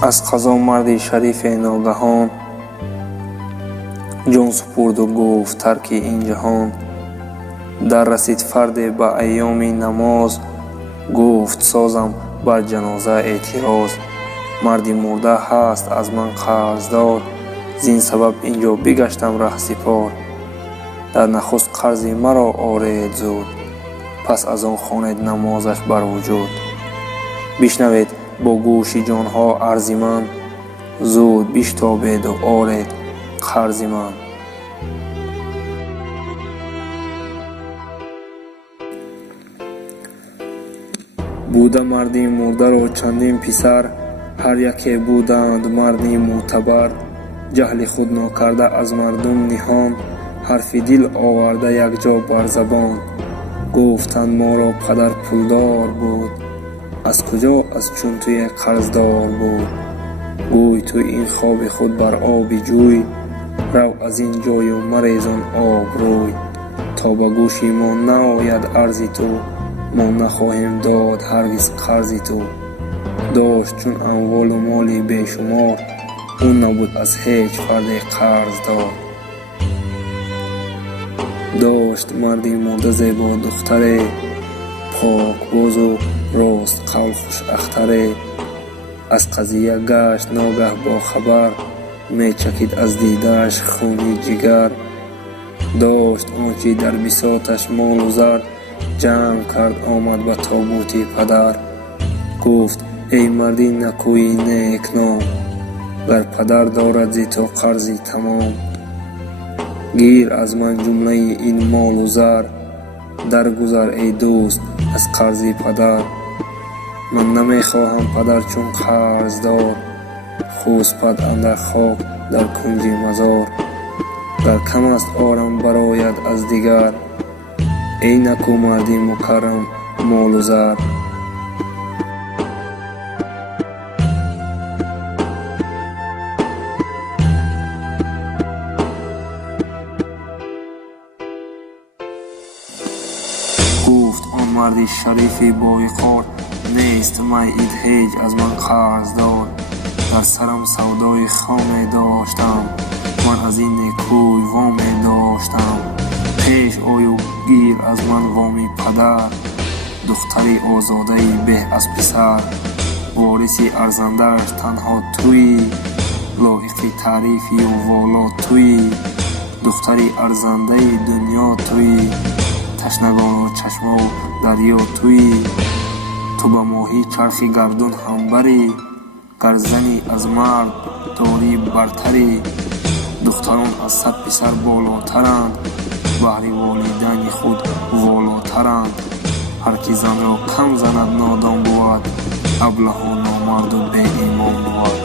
аз қазо марди шарифе ногаҳон ҷон супурду гуфт тарки ин ҷаҳон. дар расид фарде ба айёми намоз гуфт созам бар ҷаноза эътироз. марди мурда ҳаст аз ман қарздор зин сабаб ин ҷо бигаштам раҳсипор. дар нахуст қарзи маро оред зуд пас аз он хонед намозаш бар вуҷуд. бишнавед бо гӯши ҷонҳо арзи ман зуд биштобеду оред қарзи ман. буда марди мурдаро чандин писар ҳар яке буданд марди мӯътабар. ҷаҳли худ нокарда аз мардум ниҳон ҳарфи дил оварда якҷо бар забон. гуфтанд моро падар пулдор буд аз куҷо аз чун туе қарздор буд. гӯй ту ин хоби худ бар оби ҷӯй рав аз ин ҷою марезон обрӯй. то ба гӯши мо наояд арзи ту мо нахоҳем дод ҳаргиз қарзи ту. дошт чун амволу моли бешумор ӯ набуд аз ҳеҷ фарде қарздор. дошт марди мурда зебо духтаре покбозу рост қавл хушахтаре. аз қазия гашт ногаҳ бохабар мечакид аз дидааш хуни ҷигар. дошт он чи дар бисоташ молу зар ҷамъ кард омад ба тобути падар. гуфт эй марди накӯи некном гар падар дорад зи то қарзи тамом. гир аз ман ҷумлаи ин молу зар даргузар эй дӯст аз қарзи падар. ман намехоҳам падар чун қарздор хӯспад андар хок дар кунҷи мазор. гар кам аст орам барояд аз дигар эй наку марди мукаррам молу зар. гуфт он марди шарифи боиқор нест майид ҳеҷ аз ман қарздор. дар сарам савдои хоме доштам ман аз ин некӯй воме доштам. пеш ою гир аз ман воми падар духтари озодаи беҳ аз писар. вориси арзандааш танҳо туӣ лоиқи таърифию воло туӣ. духтари арзандаи дунё туӣ ташнагону чашмову дарё туӣ. ту ба моҳӣ чархи гардун ҳамбарӣ гар зани аз мард дорӣ бартарӣ. духтарон аз сад писар болотаранд баҳри волидайни худ волотаранд. ҳар ки занро кам занад нодон буд аблаҳу номарду беимон буд.